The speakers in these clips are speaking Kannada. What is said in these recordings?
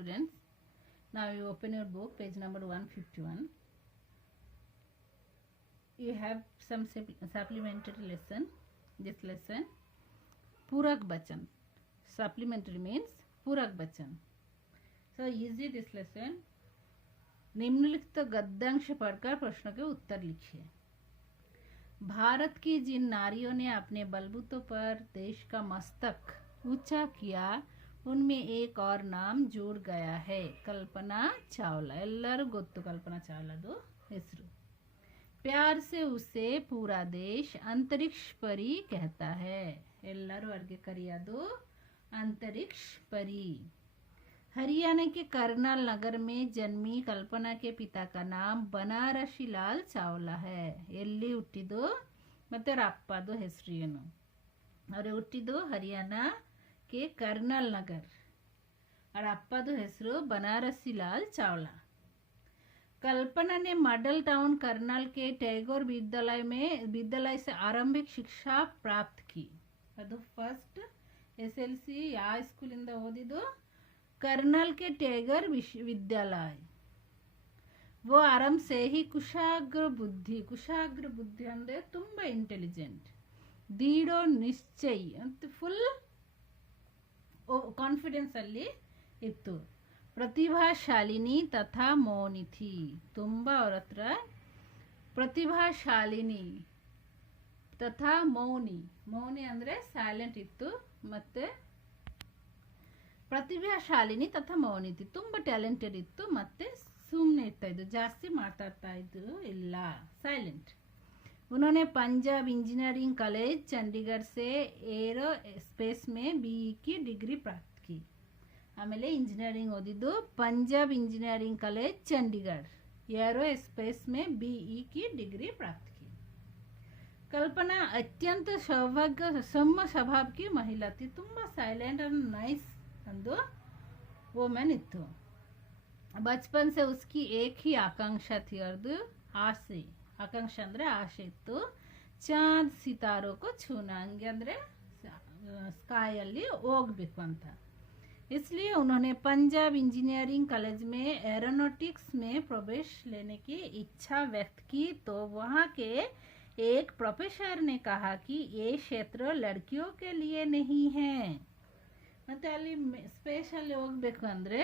students, now you open your book, page number 151. You have some supplementary lesson. This lesson, Purak Bachan. Supplementary means Purak Bachan. So easy this lesson. निम्नलिखित गद्यांश पढ़कर प्रश्न के उत्तर लिखिए। भारत की जिन नारियों ने अपने बलबूतों पर देश का मस्तक ऊंचा किया, उनमें एक और नाम जुड़ गया है, कल्पना चावला। ಎಲ್ಲರೂ ಗೊತ್ತು कल्पना चावलाದು ಹೆಸರು। प्यार से उसे पूरा देश अंतरिक्ष परी कहता है। ಎಲ್ಲರೂ ಅವರಿಗೆ ಕರೆಯೋದು अंतरिक्ष परी। हरियाणा के करनाल नगर में जन्मी कल्पना के पिता का नाम बनारसी लाल चावला है। ಎಲ್ಲಿ ಹುಟ್ಟಿದ್ದು ಮತ್ತೆ ಅವರ ಅಪ್ಪದು ಹೆಸರು ಏನು? ಅವರು ಹುಟ್ಟಿದ್ದು ಹರಿಯಾಣ के करनाल नगर और अप्पादु ಹೆಸರು बनारसी लाल चावला। कल्पना ने मॉडल टाउन करनाल के टैगोर विद्यालय से आरंभिक शिक्षा प्राप्त की। ಅದು ಫಸ್ಟ್ SLC ಯಾವ ಸ್ಕೂಲಿಂದ ಓದಿದ್ದು? करनाल के टैगोर विश्वविद्यालय। वो आरंभ से ही कुशाग्र बुद्धि ಅಂದ್ರೆ ತುಂಬಾ ಇಂಟೆಲಿಜೆಂಟ್, ದೃಢ ನಿಶ್ಚಯ ಅಂತ ಫುಲ್ ಕಾನ್ಫಿಡೆನ್ಸ್ ಅಲ್ಲಿ ಇತ್ತು। ಪ್ರತಿಭಾಶಾಲಿನಿ ತಥಾ ಮೌನಿ ಥಿ, ತುಂಬಾ ಅವರ ಹತ್ರ ಪ್ರತಿಭಾಶಾಲಿನಿ ತಥಾ ಮೌನಿ ಅಂದ್ರೆ ಸೈಲೆಂಟ್ ಇತ್ತು, ಮತ್ತೆ ಪ್ರತಿಭಾಶಾಲಿನಿ ತಥಾ ಮೌನಿ ಥಿ ತುಂಬಾ ಟ್ಯಾಲೆಂಟೆಡ್ ಇತ್ತು, ಮತ್ತೆ ಸುಮ್ಮನೆ ಇರ್ತಾ ಇದ್ದು, ಜಾಸ್ತಿ ಮಾತಾಡ್ತಾ ಇದ್ದು ಇಲ್ಲ, ಸೈಲೆಂಟ್। उन्होंने पंजाब इंजीनियरिंग कॉलेज चंडीगढ़ से एरो स्पेस में BE की डिग्री प्राप्त की। ಆಮೇಲೆ इंजीनियरिंग ಓದಿದ್ದು Punjab engineering college Chandigarh arrow space में BE की डिग्री प्राप्त की। कल्पना अत्यंत सौभाग्य सम्य स्वभाव की महिला थी, ತುಂಬಾ ಸೈಲೆಂಟ್ और नाइस ಒಂದು वुमन इತ್ತು। बचपन से उसकी एक ही आकांक्षा थी, और आशे, आकांक्षा ಅಂದ್ರೆ ಆಸೆ ಇತ್ತು, ಚಾಂದ್ ಸಿತಾರೋ ಕೋ छूना, ಹಂಗೆ ಅಂದ್ರೆ ಸ್ಕೈ ಅಲ್ಲಿ ಹೋಗಬೇಕು ಅಂತ। इसलिए उन्होंने पंजाब इंजीनियरिंग कॉलेज में एरोनॉटिक्स में प्रवेश लेने की इच्छा व्यक्त की, तो वहाँ के एक प्रोफेसर ने कहा कि ये क्षेत्र लड़कियों के लिए नहीं है। ಮತ್ತೆ ಅಲ್ಲಿ ಸ್ಪೇಸ್ ಅಲ್ಲಿ ಹೋಗಬೇಕು ಅಂದ್ರೆ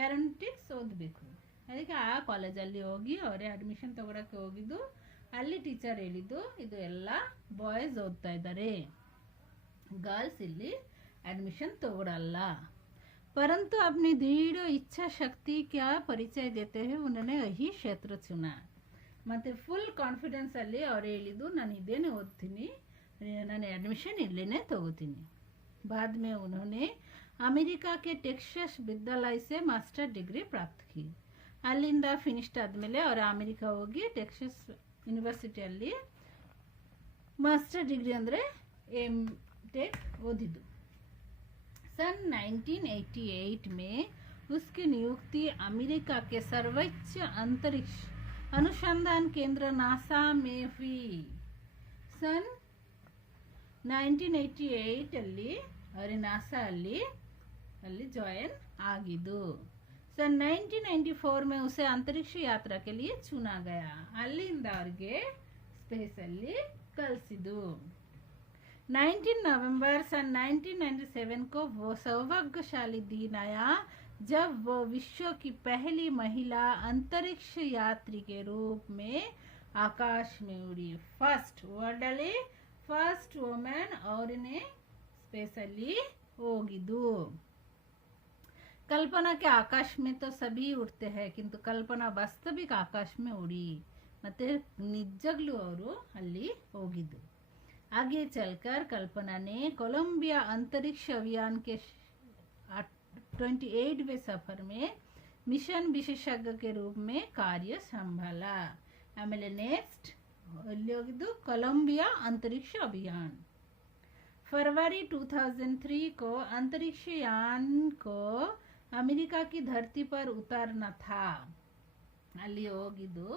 ಏರೋನಾಟಿಕ್ಸ್ ಓದಬೇಕು, ಅದಕ್ಕೆ ಆ ಕಾಲೇಜಲ್ಲಿ ಹೋಗಿ ಅವರೇ ಅಡ್ಮಿಷನ್ ತಗೊಳಕ್ಕೆ ಹೋಗಿದ್ದು। ಅಲ್ಲಿ ಟೀಚರ್ ಹೇಳಿದ್ದು ಇದು ಎಲ್ಲ ಬಾಯ್ಸ್ ಓದ್ತಾ ಇದ್ದಾರೆ, गर्ल्स ಇಲ್ಲಿ एडमिशन तोड़ಲ್ಲ। परंतु अपनी दृढ़ इच्छा शक्ति क्या परिचय देते हुए उन्होंने यही क्षेत्र चुना। ಮತ್ತೆ ಫುಲ್ ಕಾನ್ಫಿಡೆನ್ಸ್ ಅಲ್ಲಿ ಅವರು ಹೇಳಿದ್ದು ನಾನು ಇದೇನೆ ಓದ್ತೀನಿ, ನಾನು एडमिशन ಇಲ್ಲೇನೆ ತಗೋತೀನಿ। बाद में उन्होंने अमेरिका के टेक्सास विद्यालय से मास्टर डिग्री प्राप्त की। ಅಲ್ಲಿಂದ ಫಿನಿಶ್ಡ್ ಆದಮೇಲೆ ಅವರು ಅಮೆರಿಕ ಹೋಗಿ ಟೆಕ್ಸಾಸ್ ಯೂನಿವರ್ಸಿಟಿಯಲ್ಲಿ ಮಾಸ್ಟರ್ ಡಿಗ್ರಿ ಅಂದರೆ MTech ಓದಿದ್ದು। सन 1988 में उसकी नियुक्ति अमेरिका के सर्वोच्च अंतरिक्ष अनुसंधान केंद्र नासा में हुई। सन 1988 ಅಲ್ಲಿ ಅವರು ನಾಸಾ ಅಲ್ಲಿ ಜಾಯಿನ್ ಆಗಿದ್ದು। सन 1994 में उसे अंतरिक्ष यात्रा के लिए चुना गया, ಅಲ್ಲಿಂದ ಅವರಿಗೆ ಸ್ಪೇಸ್ ಅಲ್ಲಿ ಕಳಿಸಿದ್ದು। 19 नवंबर सन 1997 को वो सौभाग्यशाली दिन आया जब वो विश्व की पहली महिला अंतरिक्ष यात्री के रूप में आकाश में उड़ी। फर्स्ट वर्ल्ड ಅಲ್ಲಿ फर्स्ट वुमन ಅವರನ್ನೇ ಸ್ಪೇಸ್ ಅಲ್ಲಿ ಹೋಗಿದ್ದು। कल्पना के आकाश में तो सभी उड़ते हैं, किंतु कल्पना वास्तविक आकाश में उड़ी, ಮತ್ತೆ ನಿಜವಾಗ್ಲೂ ಅವರು ಅಲ್ಲಿ ಹೋಗಿದ್ದು। आगे चलकर कल्पना ने कोलंबिया अंतरिक्ष अभियान के 28वें सफर में मिशन विशेषज्ञ के रूप में कार्य संभाला। ಆಮೇಲೆ नेक्स्ट ಅಲ್ಲಿ ಹೋಗಿದ್ದು कोलंबिया अंतरिक्ष अभियान। फरवरी 2003 को अंतरिक्ष यान को अमेरिका की धरती पर उतारना था, ಅಲ್ಲಿ ಹೋಗಿದ್ದು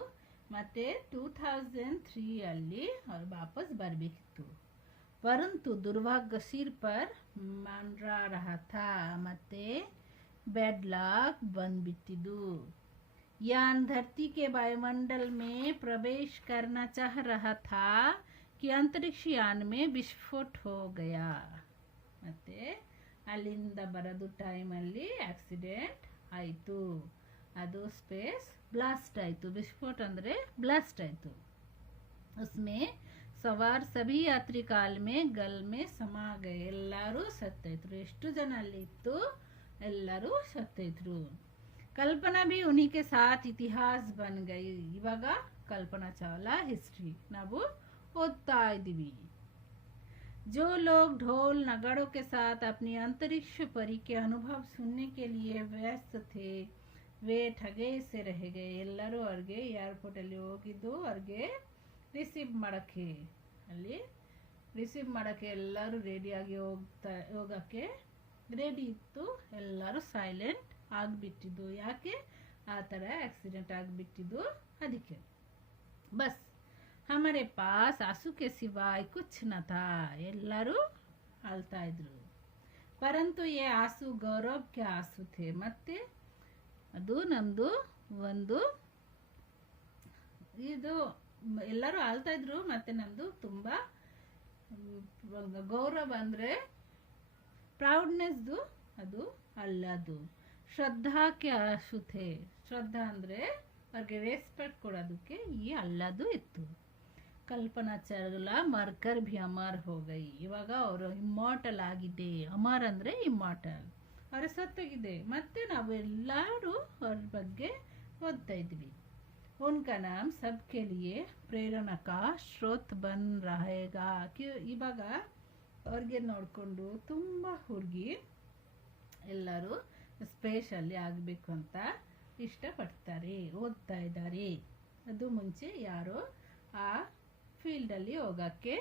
ಮತ್ತೆ 2003 ಅಲ್ಲಿ ಅವ್ರು ವಾಪಸ್ ಬರಬೇಕಿತ್ತು। परंतु दुर्भाग्य सिर पर मंडरा रहा था, ಮತ್ತೆ बैड लक ಬಂದ್ಬಿಟ್ಟಿದ್ದು यान धरती के वायुमंडल में प्रवेश करना चाह रहा था कि अंतरिक्ष यान में विस्फोट हो गया ಮತ್ತೆ ಅಲ್ಲಿಂದ ಬರೋದು ಟೈಮಲ್ಲಿ ಆಕ್ಸಿಡೆಂಟ್ ಆಯಿತು ಅದು ಸ್ಪೇಸ್ ಬ್ಲಾಸ್ಟ್ ಆಯಿತು विस्फोट ಅಂದರೆ ಬ್ಲಾಸ್ಟ್ ಆಯಿತು उसमें सवार सभी यात्री काल में गल में समा गए ಎಲ್ಲರೂ ಸತ್ತೈತ್ರು ಎಷ್ಟು ಜನ ಅಲ್ಲಿ ಇತ್ತು ಎಲ್ಲರೂ ಸತ್ತೈತ್ರು कल्पना भी उन्हीं के साथ इतिहास बन गई इवाग कल्पना चावला हिस्ट्री ನಾವು ಓದ್ತಾ ಇದ್ದೀವಿ जो लोग ढोल नगाड़ों के साथ अपनी अंतरिक्ष परी के अनुभव सुनने के लिए व्यस्त थे वे ठगे से रह गए ಎಲ್ಲರೂ ಅವ್ರಿಗೆ ಏರ್ಪೋರ್ಟ್ ಅಲ್ಲಿ ಹೋಗಿದ್ದು ಅವ್ರಿಗೆ ರಿಸೀವ್ ಮಾಡಕ್ಕೆ ಅಲ್ಲಿ ರಿಸೀವ್ ಮಾಡಕ್ಕೆ ಎಲ್ಲರೂ ರೆಡಿಯಾಗಿ ಹೋಗಕ್ಕೆ ರೆಡಿ ಇತ್ತು ಎಲ್ಲರೂ ಸೈಲೆಂಟ್ ಆಗಿಬಿಟ್ಟಿದ್ದು ಯಾಕೆ ಆ ಥರ ಆಕ್ಸಿಡೆಂಟ್ ಆಗಿಬಿಟ್ಟಿದ್ದು ಅದಕ್ಕೆ बस हमारे पास आंसू के सिवाय कुछ न था ಎಲ್ಲರೂ ಅಳ್ತಾ ಇದ್ರು परंतु ये आंसू गौरव के आंसू थे ಮತ್ತೆ ಅದು ನಮ್ಮದು ಒಂದು ಇದು ಎಲ್ಲರೂ ಅಳ್ತಾ ಇದ್ರು ಮತ್ತೆ ನಮ್ಮದು ತುಂಬ ಗೌರವ ಅಂದರೆ ಪ್ರೌಡ್ನೆಸ್ದು ಅದು ಅಲ್ಲದು ಶ್ರದ್ಧಾಕ್ಕೆ ಆಂಸು ಥೇ ಶ್ರದ್ಧಾ ಅಂದರೆ ಅವ್ರಿಗೆ ರೆಸ್ಪೆಕ್ಟ್ ಕೊಡೋದಕ್ಕೆ ಈ ಅಲ್ಲದು ಇತ್ತು ಕಲ್ಪನಾ ಚಾವ್ಲಾ ಮರ್ಕರ್ ಭಿ ಅಮರ್ ಹೋ ಗೈ ಇವಾಗ ಅವರು ಇಮ್ಮಾರ್ಟಲ್ ಆಗಿದೆ ಅಮರ್ ಅಂದರೆ ಇಮ್ಮಾರ್ಟಲ್ ಅವರ ಸತ್ತೋಗಿದೆ ಮತ್ತೆ ನಾವು ಎಲ್ಲರೂ ಅವ್ರ ಬಗ್ಗೆ ಓದ್ತಾ ಇದ್ವಿ उनका नाम सबके लिए प्रेरणा का स्रोत बन रहेगा ಇವಾಗ ಅವ್ರಿಗೆ ನೋಡಿಕೊಂಡು ತುಂಬ ಹುಡುಗಿ ಎಲ್ಲರೂ ಸ್ಪೇಷಲ್ಲಿ ಆಗಬೇಕು ಅಂತ ಇಷ್ಟಪಡ್ತಾರೆ ಓದ್ತಾ ಇದ್ದಾರೆ ಅದು ಮುಂಚೆ ಯಾರೋ ಆ ಫೀಲ್ಡಲ್ಲಿ ಹೋಗೋಕ್ಕೆ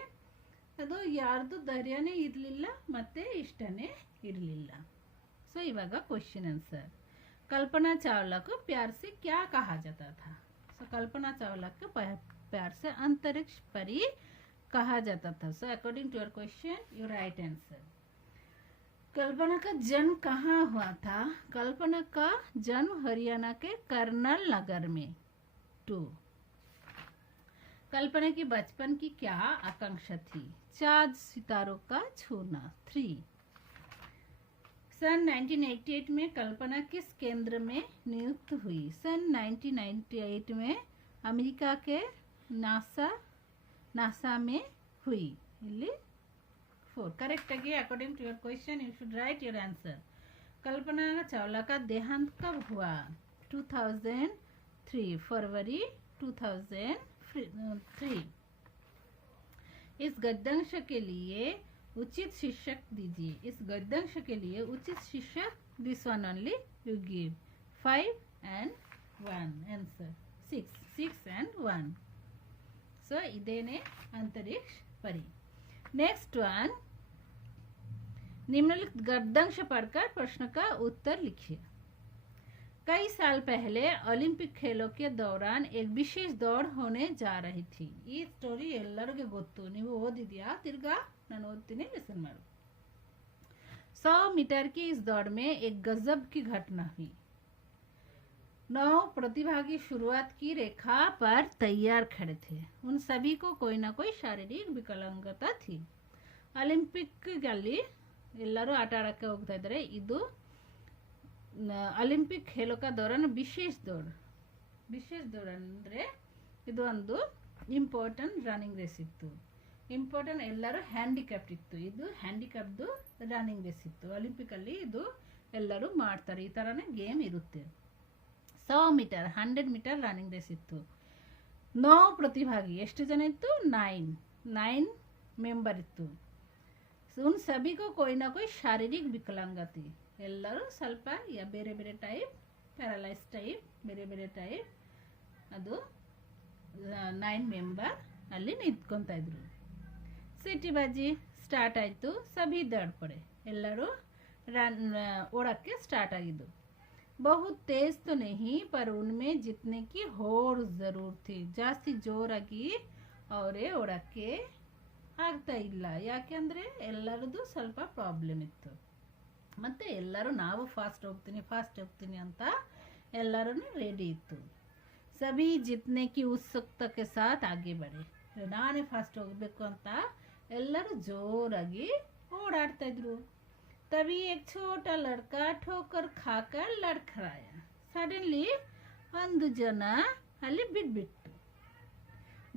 ಅದು ಯಾರ್ದು ಧೈರ್ಯನೇ ಇರಲಿಲ್ಲ ಮತ್ತು ಇಷ್ಟನೇ ಇರಲಿಲ್ಲ सो इवागा क्वेश्चन आंसर कल्पना चावला को प्यार से क्या कहा जाता था सो कल्पना चावला को प्यार से अंतरिक्ष परी कहा जाता था so according to your question you write answer Kalpana का जन्म कहाँ हुआ था कल्पना का जन्म हरियाणा के कर्नल नगर में 2 कल्पना की बचपन की क्या आकांक्षा थी चांद सितारों का छूना 3 सन 1988 में कल्पना किस केंद्र में नियुक्त हुई सन 1998 में अमेरिका के नासा में हुई इल्ली 4 करेक्ट आगे according to your question you should write your answer Kalpana Chawla का देहांत कब हुआ 2003 फरवरी 2003 इस गद्यांश के लिए उचित शीर्षक दीजिए इस गद्यांश के लिए उचित शीर्षक this one only you give 5 and 1 answer 6 and 1 सो इदेने अंतरिक्ष परी नेक्स्ट वन निम्नलिखित गद्यांश पढ़कर प्रश्न का उत्तर लिखिए कई साल पहले ओलंपिक खेलों के दौरान एक विशेष दौड़ होने जा रही थी ಈ ಸ್ಟೋರಿ ಎಲ್ಲರಿಗೂ ಗೊತ್ತು ನೀವು ಓದಿದ್ಯಾ ತಿರ್ಗಾ ನಾನು ಓದ್ತೀನಿ लिसन मारो 100 मीटर की इस दौड़ में एक गजब की घटना हुई 9 प्रतिभागी शुरुआत की रेखा पर तैयार खड़े थे उन सभी को कोई ना कोई शारीरिक विकलांगता थी ओलंपिक गल्ली ಎಲ್ಲರೂ ಆಟ ಆಡಕ್ಕೆ ಹೋಗ್ತಾ ಇದ್ದಾರೆ ಇದು ओलंपिक खेलों का दौरान विशेष दौड़ ಅಂದರೆ ಇದು ಒಂದು ಇಂಪಾರ್ಟೆಂಟ್ ರನ್ನಿಂಗ್ ರೇಸ್ ಇತ್ತು ಇಂಪಾರ್ಟೆಂಟ್ ಎಲ್ಲರೂ ಹ್ಯಾಂಡಿಕ್ಯಾಪ್ಟ್ ಇತ್ತು ಇದು ಹ್ಯಾಂಡಿಕ್ಯಾಪ್ದು ರನ್ನಿಂಗ್ ರೇಸ್ ಇತ್ತು ಒಲಿಂಪಿಕ್ ಅಲ್ಲಿ ಇದು ಎಲ್ಲರೂ ಮಾಡ್ತಾರೆ ಈ ಥರನೇ ಗೇಮ್ ಇರುತ್ತೆ 100 मीटर 100 मीटर ರನ್ನಿಂಗ್ ರೇಸ್ ಇತ್ತು 9 प्रतिभागी ಎಷ್ಟು ಜನ ಇತ್ತು 9 ಮೆಂಬರ್ ಇತ್ತು उन सभी को कोई ना कोई शारीरिक विकलांगता थी ಎಲ್ಲರೂ ಸ್ವಲ್ಪ ಬೇರೆ ಬೇರೆ ಟೈಪ್ ಪ್ಯಾರಲೈಸ್ ಟೈಪ್ ಬೇರೆ ಬೇರೆ ಟೈಪ್ ಅದು 9 ಮೆಂಬರ್ ಅಲ್ಲಿ ನಿಂತ್ಕೊಂತಾ ಇದ್ರು ಸಿಟಿಬಾಜಿ ಸ್ಟಾರ್ಟ್ ಆಯಿತು ಸಭಿ ದೌಡ್ ಪಡೆ ಎಲ್ಲರೂ ರನ್ ಓಡಕ್ಕೆ ಸ್ಟಾರ್ಟ್ ಆಗಿದ್ದು बहुत तेज तो नहीं पर उनमें जितने की होड़ जरूर थी ಜಾಸ್ತಿ ಜೋರಾಗಿ ಅವರೇ ಓಡಕ್ಕೆ ಆಗ್ತಾ ಇಲ್ಲ ಯಾಕೆಂದ್ರೆ ಎಲ್ಲರದು ಸ್ವಲ್ಪ ಪ್ರಾಬ್ಲಮ್ ಇತ್ತು ಮತ್ತು ಎಲ್ಲರೂ ನಾವು ಫಾಸ್ಟ್ ಹೋಗ್ತೀನಿ ಅಂತ ಎಲ್ಲರೂ ರೆಡಿ ಇತ್ತು. ಸಭಿ ಜಿತ್ನೆ ಕಿ ಉತ್ಸುಕತೆ ಸಾಥ್ ಆಗೆ ಬಡೆ. ನಾನೇ ಫಾಸ್ಟ್ ಹೋಗಬೇಕು ಅಂತ ಎಲ್ಲರೂ ಜೋರಾಗಿ ಓಡಾಡ್ತಾ ಇದ್ರು. तभी एक छोटा लड़का ठोकर खाकर लड़खड़ाया. सडनली ಒಂದು ಜನ ಅಲ್ಲಿ ಬಿದ್ಬಿಟ್ಟು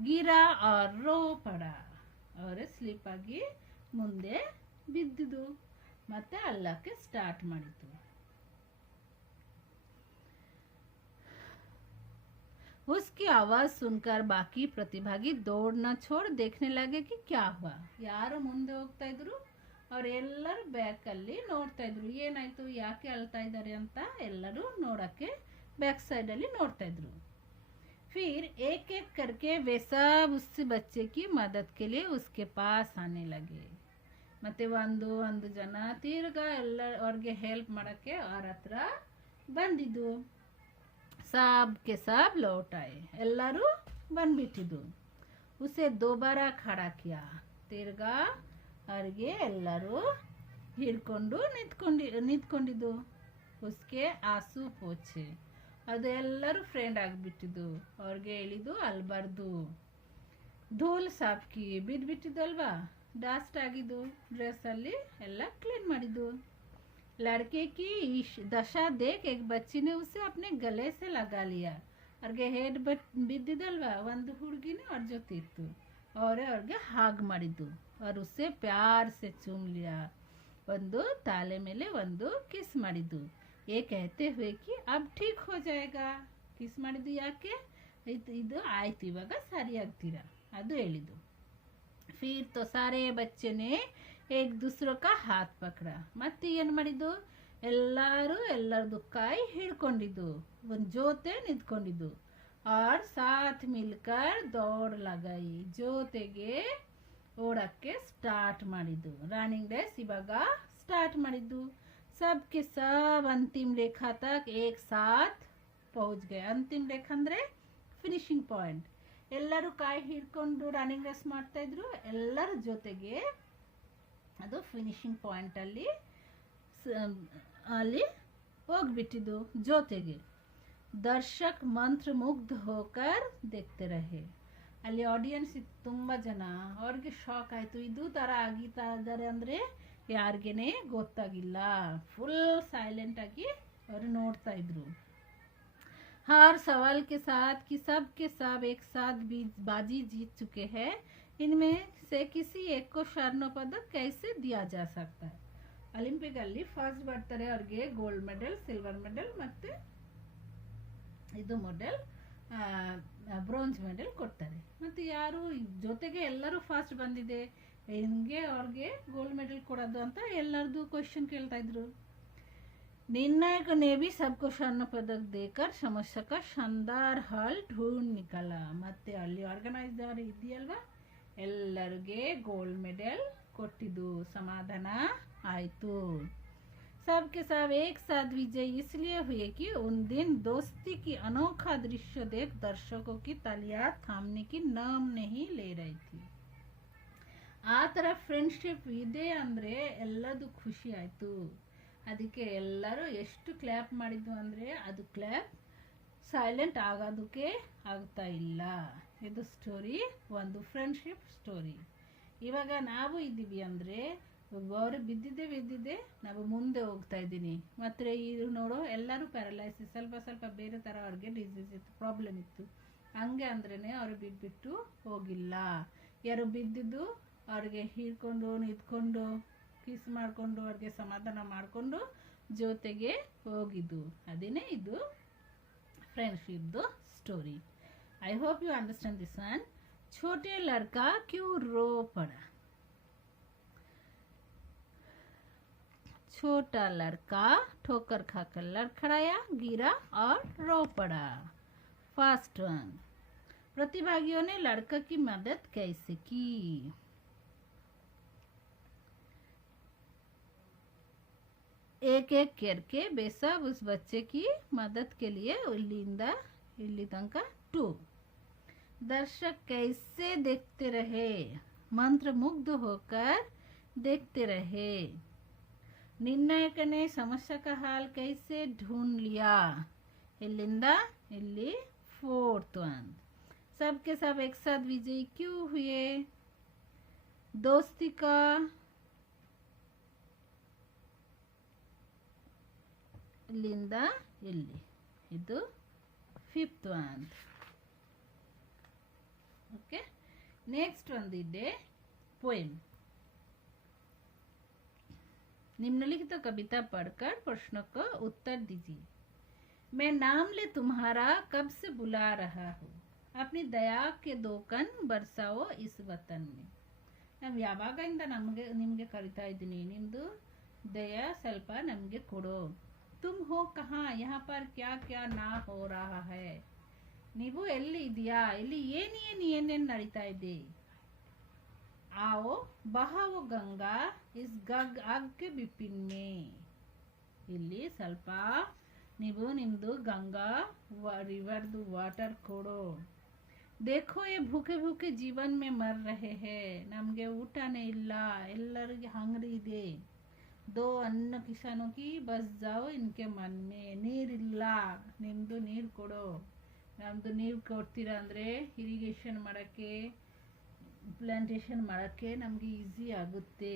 ಗಿರಾ और रो पड़ा. ಅವರೇ ಸ್ಲಿಪ್ ಆಗಿ ಮುಂದೆ ಬಿದ್ದಿದ್ದು ಮತ್ತೆ ಅಲ್ಲಕ್ಕೆ ಸ್ಟಾರ್ಟ್ ಮಾಡಿತು. उसकी आवाज सुनकर बाकी प्रतिभागी दौड़ना छोड़ देखने लगे कि क्या हुआ. ಯಾರು ಮುಂದೆ ಹೋಗ್ತಾ ಇದ್ರು ಅವರೆಲ್ಲರೂ ಬ್ಯಾಕಲ್ಲಿ ನೋಡ್ತಾ ಇದ್ರು. ಏನಾಯ್ತು, ಯಾಕೆ ಅಳ್ತಾ ಇದ್ದಾರೆ ಅಂತ ಎಲ್ಲರೂ ನೋಡಕ್ಕೆ बैक साइड ಅಲ್ಲಿ ನೋಡ್ತಾ ಇದ್ರು. फिर एक एक करके वे सब उस बच्चे की मदद के लिए उसके पास आने लगे. ಮತ್ತೆ ಒಂದು ಜನ ತಿರ್ಗಾ ಎಲ್ಲ ಅವ್ರಿಗೆ ಹೆಲ್ಪ್ ಮಾಡಕ್ಕೆ ಅವ್ರ ಹತ್ರ ಬಂದಿದ್ದು. सब के सब लौट आए. ಎಲ್ಲರೂ ಬಂದ್ಬಿಟ್ಟಿದ್ದು. उसे दोबारा खड़ा किया. ತಿರ್ಗಾ ಅವ್ರಿಗೆ ಎಲ್ಲರೂ ಹಿಡ್ಕೊಂಡು ನಿಂತ್ಕೊಂಡಿದ್ದು. ಉಸ್ಕೆ ಆಸು ಪೋಚೆ. ಅದು ಎಲ್ಲರೂ ಫ್ರೆಂಡ್ ಆಗಿಬಿಟ್ಟಿದ್ದು. ಅವ್ರಿಗೆ ಹೇಳಿದ್ದು ಅಲ್ಬಾರ್ದು. ಧೂಲ್ ಸಾಪ್ಕಿ ಬಿದ್ಬಿಟ್ಟಿದ್ದಲ್ವಾ, ಡಾಸ್ಟ್ ಆಗಿದ್ದು. ಡ್ರೆಸ್ಸಲ್ಲಿ ಎಲ್ಲ ಕ್ಲೀನ್ ಮಾಡಿದ್ದು. लड़के की दशा देख एक बच्ची ने उसे अपने गले से लगा लिया. ಅವ್ರಿಗೆ ಹೆಡ್ ಬಿದ್ದಿದ್ದಲ್ವಾ, ಒಂದು ಹುಡುಗಿನ ಅವ್ರ ಜೊತೆ ಇತ್ತು. ಅವ್ರಿಗೆ ಹಾಗ್ ಮಾಡಿದ್ದು. और उससे प्यार से चूम लिया. ಒಂದು ತಾಲೆ ಮೇಲೆ ಒಂದು ಕಿಸ್ ಮಾಡಿದ್ದು. ये कहते हुए कि अब ठीक हो जाएगा. ಕಿಸ್ ಮಾಡಿದ್ದು ಯಾಕೆ, ಇದು ಆಯ್ತು, ಇವಾಗ ಸರಿಯಾಗ್ತೀರಾ ಅದು ಹೇಳಿದ್ದು. फिर तो सारे बच्चे ने एक दूसरे का हाथ पकड़ा. ಮತ್ತೆ ಏನು ಮಾಡಿದ್ದು, ಎಲ್ಲರದು ಕೈ ಹಿಡ್ಕೊಂಡಿದ್ದು, ಒಂದು ಜೊತೆ ನಿಂತ್ಕೊಂಡಿದ್ದು. और साथ मिलकर दौड़ लगाई. ಜೊತೆಗೆ ಓಡಕ್ಕೆ ಸ್ಟಾರ್ಟ್ ಮಾಡಿದ್ದು. ರನ್ನಿಂಗ್ ರೇಸ್ ಇವಾಗ ಸ್ಟಾರ್ಟ್ ಮಾಡಿದ್ದು. सबके सब अंतिम रेखा तक एक साथ पहुंच गए. अंतिम रेखा ಅಂದ್ರೆ ಫಿನಿಶಿಂಗ್ ಪಾಯಿಂಟ್. ಎಲ್ಲರೂ ಕೈ ಹಿಡ್ಕೊಂಡು ರನ್ನಿಂಗ್ ರೇಸ್ ಮಾಡ್ತಾ ಇದ್ರು. ಎಲ್ಲರ ಜೊತೆಗೆ ಅದು ಫಿನಿಶಿಂಗ್ ಪಾಯಿಂಟ್ ಅಲ್ಲಿ ಹೋಗ್ಬಿಟ್ಟಿದ್ದು. ಜೊತೆಗೆ ದರ್ಶಕ್ ಮಂತ್ರ ಮುಗ್ಧ ಹೋಕರ್ देखते रहे. ಅಲ್ಲಿ ಆಡಿಯನ್ಸ್ ಇತ್ತು ತುಂಬ ಜನ. ಅವ್ರಿಗೆ ಶಾಕ್ ಆಯಿತು, ಇದು ಥರ ಆಗಿತಾ ಇದ್ದಾರೆ ಅಂದರೆ ಯಾರಿಗೇನೆ ಗೊತ್ತಾಗಿಲ್ಲ. ಫುಲ್ ಸೈಲೆಂಟ್ ಆಗಿ ಅವರು ನೋಡ್ತಾ ಇದ್ರು. हर सवाल के साथ कि सब के सब एक साथ बाजी जीत चुके हैं, इनमें से किसी एक को स्वर्ण पदक कैसे दिया जा सकता है. ಒಲಿಂಪಿಕ್ ಅಲ್ಲಿ ಫಸ್ಟ್ ಬರ್ತಾರೆ, ಅವ್ರಿಗೆ ಗೋಲ್ಡ್ ಮೆಡಲ್, ಸಿಲ್ವರ್ ಮೆಡಲ್ ಮತ್ತೆ ಇದು ಮೆಡಲ್, ಬ್ರೋಂಜ್ ಮೆಡಲ್ ಕೊಡ್ತಾರೆ. ಮತ್ತು ಯಾರು ಜೊತೆಗೆ ಎಲ್ಲರೂ ಫಾಸ್ಟ್ ಬಂದಿದೆ, ಹಿಂಗೆ ಅವ್ರಿಗೆ ಗೋಲ್ಡ್ ಮೆಡಲ್ ಕೊಡೋದು ಅಂತ ಎಲ್ಲರದು ಕ್ವಶನ್ ಕೇಳ್ತಾ ಇದ್ರು. निर्णायक ने भी सबको स्वर्ण पदक देकर समस्या का शानदार हल ढूंढ निकाला. ಮತ್ತೆ ಅಲ್ಲಿ ಆರ್ಗನೈಸರ್ ಇದೆಯಲ್ವಾ, ಎಲ್ಲರಿಗೆ ಗೋಲ್ಡ್ ಮೆಡಲ್ ಕೊಟ್ಟಿದ್ದು. ಸಮಾಧಾನ ಆಯಿತು. सबके सब एक साथ विजय इसलिए हुए कि उन दिन दोस्ती की अनोखा दृश्य देख दर्शकों की तालियां थामने की नाम नहीं ले रही थी. ಆ ಥರ ಫ್ರೆಂಡ್ಶಿಪ್ ಇದೆ ಅಂದರೆ ಎಲ್ಲದು ಖುಷಿ ಆಯಿತು. ಅದಕ್ಕೆ ಎಲ್ಲರೂ ಎಷ್ಟು ಕ್ಲ್ಯಾಪ್ ಮಾಡಿದ್ದು ಅಂದರೆ ಅದು ಕ್ಲ್ಯಾಪ್ ಸೈಲೆಂಟ್ ಆಗೋದಕ್ಕೆ ಆಗ್ತಾ ಇಲ್ಲ. ಇದು ಸ್ಟೋರಿ, ಒಂದು ಫ್ರೆಂಡ್ಶಿಪ್ ಸ್ಟೋರಿ. ಇವಾಗ ನಾವು ಇದ್ದೀವಿ ಅಂದರೆ ಅವರು ಬಿದ್ದಿದ್ದೆ ನಾವು ಮುಂದೆ ಹೋಗ್ತಾ ಇದ್ದೀನಿ. ಮತ್ತು ಇದು ನೋಡೋ ಎಲ್ಲರೂ ಪ್ಯಾರಲೈಸಿಸ್, ಸ್ವಲ್ಪ ಬೇರೆ ಥರ ಅವ್ರಿಗೆ ಡಿಸೀಸ್ ಇತ್ತು, ಪ್ರಾಬ್ಲಮ್ ಇತ್ತು. ಹಂಗೆ ಅಂದ್ರೇ ಅವರು ಬಿದ್ದುಬಿಟ್ಟು ಹೋಗಿಲ್ಲ. ಯಾರು ಬಿದ್ದಿದ್ದು ಅವ್ರಿಗೆ ಹಿಡ್ಕೊಂಡು ನಿಂತ್ಕೊಂಡು ಕಿಸ್ ಮಾಡಿಕೊಂಡು ಅವ್ರಿಗೆ ಸಮಾಧಾನ ಮಾಡಿಕೊಂಡು ಜೊತೆಗೆ ಹೋಗಿದ್ದು. ಅದೇನೇ ಇದು ಫ್ರೆಂಡ್ಶಿಪ್ದು story. I hope you understand this one. छोटे लड़का क्यों रो पड़ा. छोटा लड़का ठोकर खाकर लड़खड़ाया, गिरा और रो पड़ा. First one. प्रतिभागियों ने लड़का की मदद कैसे की. एक एक करके वे सब उस बच्चे की मदद के लिए इल्ली तंका 2. दर्शक कैसे देखते रहे, मंत्र मुग्ध होकर देखते रहे. ನಿರ್ಣಾಯಕನೇ ಸಮಸ್ಯೆ का हाल कैसे ढूंढ लिया इल्लिंदा इल्ली फोर्थ वन सबके सब एक साथ विजयी क्यों हुए दोस्ती का इल्लिंदा इल्ली ಇದು ಫಿಫ್ತ್ ಒನ್ ओके नेक्स्ट ಒಂದಿದೆ पोएम निम्नलिखित कविता पढ़कर प्रश्नों का उत्तर दीजिए मैं नाम ले तुम्हारा कब से बुला रहा हूँ अपनी दया के दो कण बरसाओ इस वतन में ನಾವು ಯಾವಾಗದಿಂದ ನಿಮಗೆ ಕರಿತಾ ಇದ್ದೀನಿ ನಿಮ್ಮದು ದಯ ಸ್ವಲ್ಪ ನಮಗೆ ಕೊಡು तुम हो कहाँ यहाँ पर क्या क्या ना हो रहा है ನೀವು ಎಲ್ಲಿ ಇದೆಯಾ ಇಲ್ಲಿ ಏನೇನು ನಡೀತಾ ಇದೆ आओ बहाओ गंगा इस आग के बिपिन में ಇಲ್ಲಿ ಸ್ವಲ್ಪ ನೀವು ನಿಮ್ಮದು ಗಂಗಾ रिवर वाटर ಕೊಡು देखो ये भूखे भूखे जीवन में मर रहे हैं ನಮಗೆ ಊಟನೇ ಇಲ್ಲ ಎಲ್ಲರಿಗೆ ಹಂಗ್ರಿ ಇದೆ दो अन्न किसानों की बस जाओ इनके मन में ನೀರಿಲ್ಲ ನಿಮ್ಮದು ನೀರು ಕೊಡು ನಮ್ಮದು ನೀರು ಕೊಡ್ತೀರಾ ಅಂದರೆ ಇರಿಗೇಷನ್ ಮಾಡೋಕ್ಕೆ प्लांटेशन ಮಾಡೋಕ್ಕೆ ನಮಗೆ ಈಸಿ ಆಗುತ್ತೆ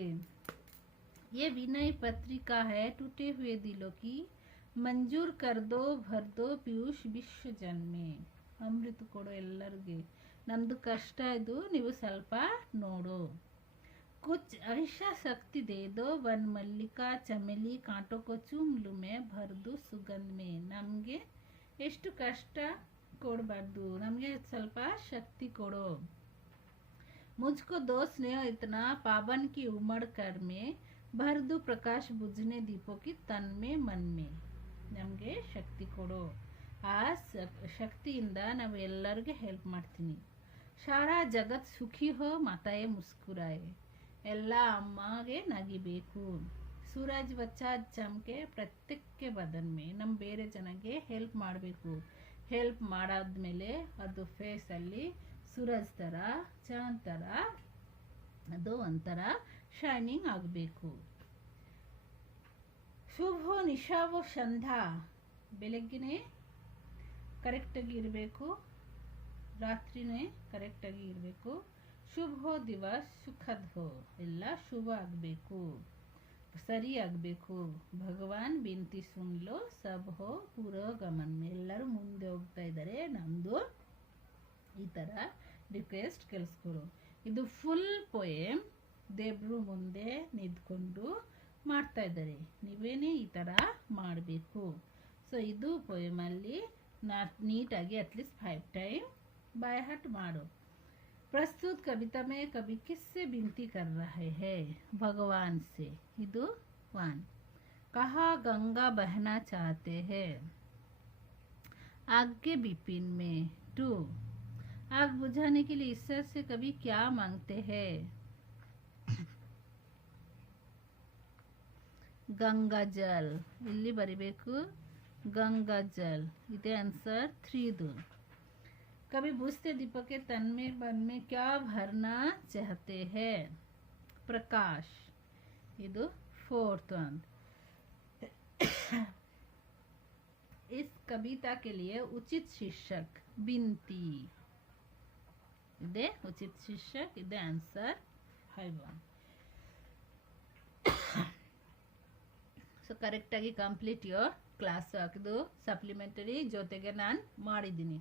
ये विनय पत्रिका है टूटे हुए दिलों की मंजूर कर दो भर दो पीयूष विश्व जन में अमृत ಕೊಡು ಎಲ್ಲರಿಗೆ ನಮ್ಮದು ಕಷ್ಟ ಇದು ನೀವು ಸ್ವಲ್ಪ ನೋಡು कुछ ऐसा शक्ति दे दो वन मल्लिका चमेली कांटों को चूम लूं मैं भर दूं सुगंध में ನಮಗೆ ಎಷ್ಟು ಕಷ್ಟ ಕೊಡಬಾರ್ದು ನಮಗೆ ಸ್ವಲ್ಪ ಶಕ್ತಿ ಕೊಡು मुझको दो स्नेह इतना पावन की उमड़ कर में भर दूं प्रकाश बुझने दीपों की तन में मन में ನಮಗೆ ಶಕ್ತಿ ಕೊಡು ಆ ಶಕ್ತಿಯಿಂದ ನಾವು ಎಲ್ಲರಿಗೆ ಹೆಲ್ಪ್ ಮಾಡ್ತೀನಿ सारा जगत सुखी हो माताएं मुस्कुराए ಎಲ್ಲ ಅಮ್ಮಗೆ ನಗಿಬೇಕು ಸೂರಜ್ ಬಚ್ಚಾ ಚಮಕೆ ಪ್ರತ್ಯೇಕ ಬದನ್ ಮೇ ನಮ್ಮ ಬೇರೆ ಜನಕ್ಕೆ ಹೆಲ್ಪ್ ಮಾಡಬೇಕು ಹೆಲ್ಪ್ ಮಾಡಾದ್ಮೇಲೆ ಅದು ಫೇಸಲ್ಲಿ ಸೂರಜ್ ಥರ ಚಾಂದ್ ಥರ ಅದು ಒಂಥರ ಶೈನಿಂಗ್ ಆಗಬೇಕು ಶುಭೋ ನಿಶಾವೋ ಸಂಧ್ಯಾ ಬೆಳಗ್ಗೆನೇ ಕರೆಕ್ಟಾಗಿ ಇರಬೇಕು ರಾತ್ರಿನೇ ಕರೆಕ್ಟಾಗಿ ಇರಬೇಕು ಶುಭ ಹೋ ದಿವಸ ಸುಖದ್ ಹೋ ಎಲ್ಲ ಶುಭ ಆಗಬೇಕು ಸರಿ ಆಗಬೇಕು ಭಗವಾನ್ ಬಿಂತಿ ಸುನ್ಲೋ ಸಬ್ ಹೋ ಪುರೋಗಮನ್ ಎಲ್ಲರೂ ಮುಂದೆ ಹೋಗ್ತಾ ಇದ್ದಾರೆ ನಮ್ಮದು ಈ ಥರ ರಿಕ್ವೆಸ್ಟ್ ಕೇಳಿಸ್ಕೊಡು ಇದು ಫುಲ್ ಪೋಯಮ್ ದೇವ್ರು ಮುಂದೆ ನಿಂತ್ಕೊಂಡು ಮಾಡ್ತಾ ಇದ್ದಾರೆ ನೀವೇನೇ ಈ ಥರ ಮಾಡಬೇಕು ಸೊ ಇದು ಪೋಯಮಲ್ಲಿ ನೀಟಾಗಿ ಅಟ್ಲೀಸ್ಟ್ 5 ಟೈಮ್ बाय हट मारो प्रस्तुत कविता में कवि किससे विनती कर रहे हैं भगवान से इदु 1 कहा गंगा बहना चाहते हैं आग के बिपिन में 2 आग बुझाने के लिए ईश्वर से कवि क्या मांगते हैं गंगा जल इल्ली बरीबेकु गंगा जल इदे आंसर 3 कभी बुझते दीपक के तन में मन में क्या भरना चाहते हैं प्रकाश ಇದು 4th वन इस कविता के लिए उचित शीर्षक बिनती ಇದೆ उचित शीर्षक ಇದೆ आंसर 5 ಸೊ ಕರೆಕ್ಟಾಗಿ ಕಂಪ್ಲೀಟ್ ಯೋರ್ ಕ್ಲಾಸ್ ಹಾಕಿದ್ದು ಸಪ್ಲಿಮೆಂಟರಿ ಜೊತೆಗೆ ನಾನು ಮಾಡಿದ್ದೀನಿ